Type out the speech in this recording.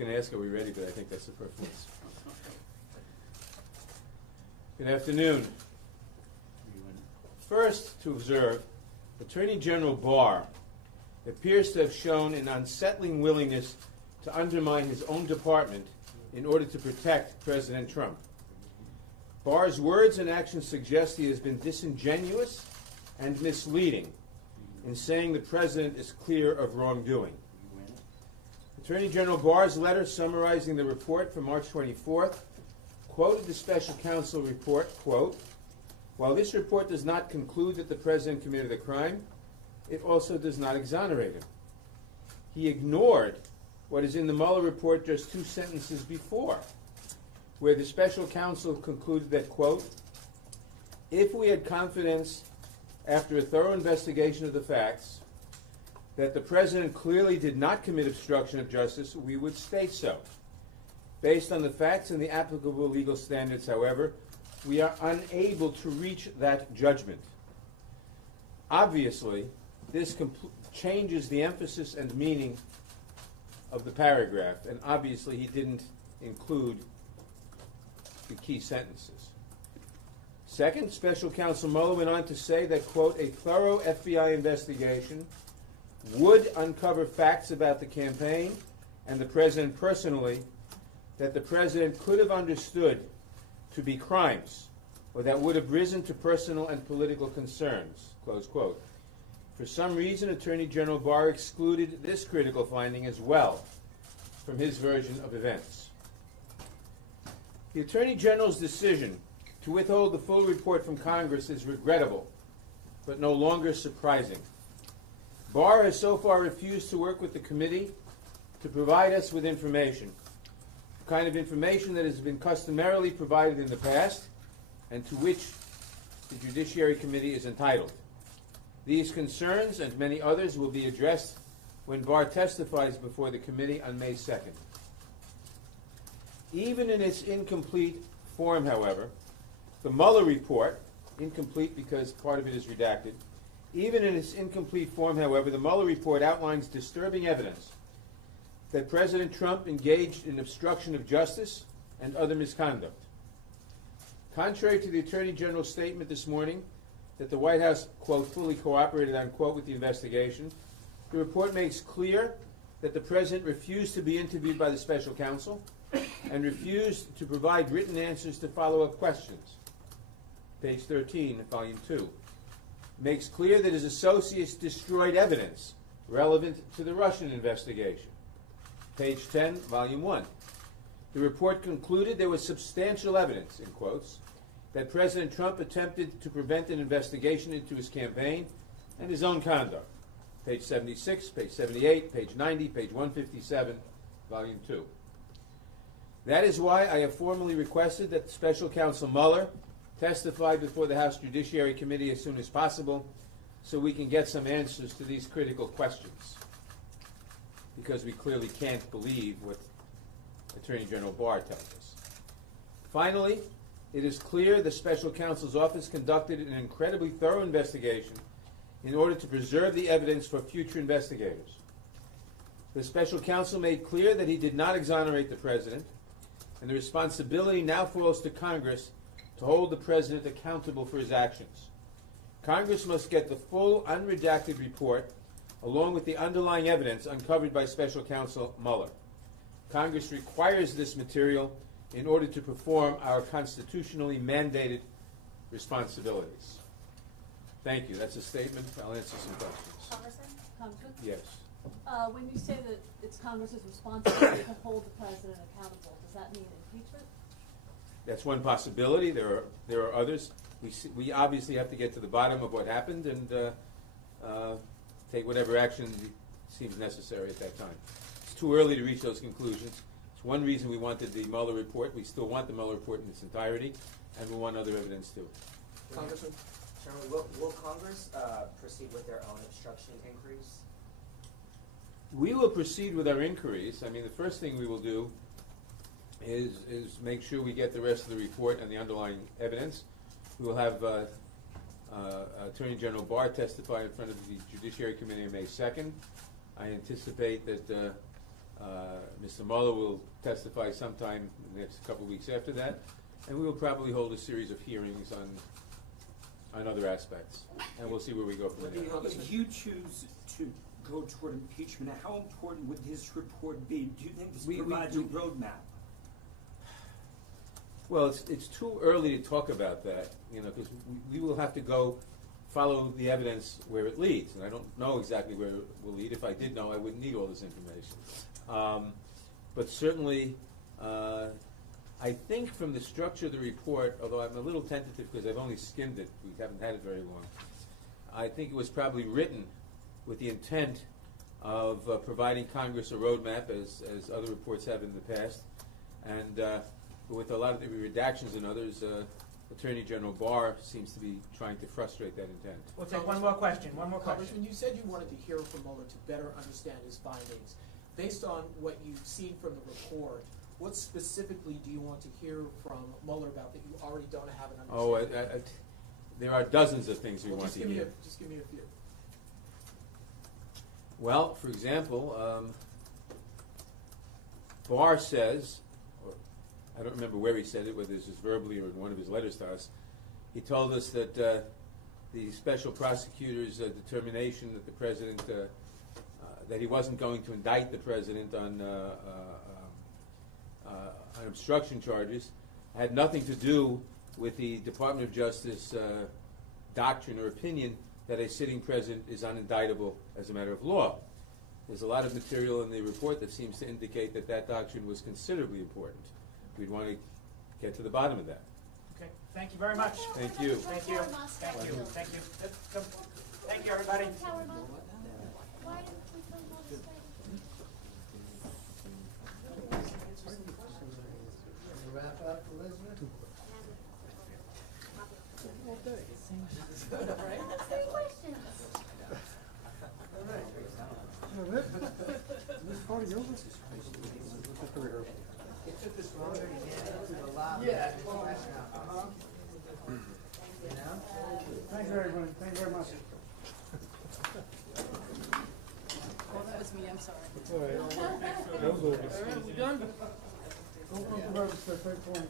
going to ask, are we ready? But I think that's superfluous. Good afternoon. First, to observe, Attorney General Barr appears to have shown an unsettling willingness to undermine his own department in order to protect President Trump. Barr's words and actions suggest he has been disingenuous and misleading in saying the president is clear of wrongdoing. Attorney General Barr's letter summarizing the report from March 24th quoted the special counsel report, quote, "While this report does not conclude that the president committed a crime, it also does not exonerate him." He ignored what is in the Mueller report just 2 sentences before, where the special counsel concluded that, quote, "If we had confidence after a thorough investigation of the facts that the president clearly did not commit obstruction of justice, we would state so. Based on the facts and the applicable legal standards, however, we are unable to reach that judgment." Obviously, this changes the emphasis and meaning of the paragraph, and obviously he didn't include the key sentences. Second, Special Counsel Mueller went on to say that, quote, "A thorough FBI investigation would uncover facts about the campaign and the president personally that the president could have understood to be crimes or that would have risen to personal and political concerns," close quote. For some reason, Attorney General Barr excluded this critical finding as well from his version of events. The Attorney General's decision to withhold the full report from Congress is regrettable, but no longer surprising. Barr has so far refused to work with the committee to provide us with information, the kind of information that has been customarily provided in the past and to which the Judiciary Committee is entitled. These concerns and many others will be addressed when Barr testifies before the committee on May 2nd. Even in its incomplete form, however, the Mueller report, incomplete because part of it is redacted, even in its incomplete form, however, the Mueller report outlines disturbing evidence that President Trump engaged in obstruction of justice and other misconduct. Contrary to the Attorney General's statement this morning that the White House, quote, "fully cooperated," unquote, with the investigation, the report makes clear that the president refused to be interviewed by the special counsel and refused to provide written answers to follow-up questions. Page 13 of Volume 2. Makes clear that his associates destroyed evidence relevant to the Russian investigation. Page 10, Volume 1. The report concluded there was substantial evidence, in quotes, that President Trump attempted to prevent an investigation into his campaign and his own conduct. Page 76, page 78, page 90, page 157, Volume 2. That is why I have formally requested that Special Counsel Mueller testify before the House Judiciary Committee as soon as possible so we can get some answers to these critical questions, because we clearly can't believe what Attorney General Barr tells us. Finally, it is clear the Special Counsel's office conducted an incredibly thorough investigation in order to preserve the evidence for future investigators. The Special Counsel made clear that he did not exonerate the President, and the responsibility now falls to Congress to hold the President accountable for his actions. Congress must get the full, unredacted report along with the underlying evidence uncovered by Special Counsel Mueller. Congress requires this material in order to perform our constitutionally mandated responsibilities. Thank you. That's a statement. I'll answer some questions. Congressman? Yes. When you say that it's Congress's responsibility to hold the president accountable, does that mean impeachment? That's one possibility. There are others. We obviously have to get to the bottom of what happened and take whatever action seems necessary at that time. It's too early to reach those conclusions. It's one reason we wanted the Mueller report. We still want the Mueller report in its entirety, and we want other evidence too. Congressman? Chairman, will Congress proceed with their own obstruction inquiries? We will proceed with our inquiries. I mean, the first thing we will do is make sure we get the rest of the report and the underlying evidence. We will have Attorney General Barr testify in front of the Judiciary Committee on May 2nd. I anticipate that Mr. Mueller will testify sometime in the next couple of weeks after that, and we will probably hold a series of hearings on other aspects, and we'll see where we go from there. If you choose to go toward impeachment, how important would his report be? Do you think this provides a roadmap? Well, it's too early to talk about that, because we will have to go follow the evidence where it leads, and I don't know exactly where it will lead. If I did know, I wouldn't need all this information. But certainly, I think from the structure of the report, although I'm a little tentative because I've only skimmed it, we haven't had it very long, I think it was probably written with the intent of providing Congress a roadmap, as other reports have in the past, and with a lot of the redactions and others, Attorney General Barr seems to be trying to frustrate that intent. We'll take one more question. Congressman, you said you wanted to hear from Mueller to better understand his findings. Based on what you've seen from the report, what specifically do you want to hear from Mueller about that you already don't have an understanding? There are dozens of things we want to hear. Just give me a few. Well, for example, Barr says, or I don't remember where he said it, whether this was verbally or in one of his letters to us, he told us that the special prosecutor's determination that the president, that he wasn't going to indict the president on obstruction charges, had nothing to do with the Department of Justice doctrine or opinion that a sitting president is unindictable as a matter of law. There's a lot of material in the report that seems to indicate that that doctrine was considerably important. We'd want to get to the bottom of that. Okay, thank you very much. Thank you. Thank you. Thank you. Thank you. Come. Thank you, everybody. Why didn't we film all this later? Wrap up, Elizabeth? Three questions. This part of yours? It took us longer to get into the lobby. Yeah. Thank you, everybody. Thank you very much. Oh, that was me, I'm sorry. It's all right. That was over. All right, we done? Open up the register, take one.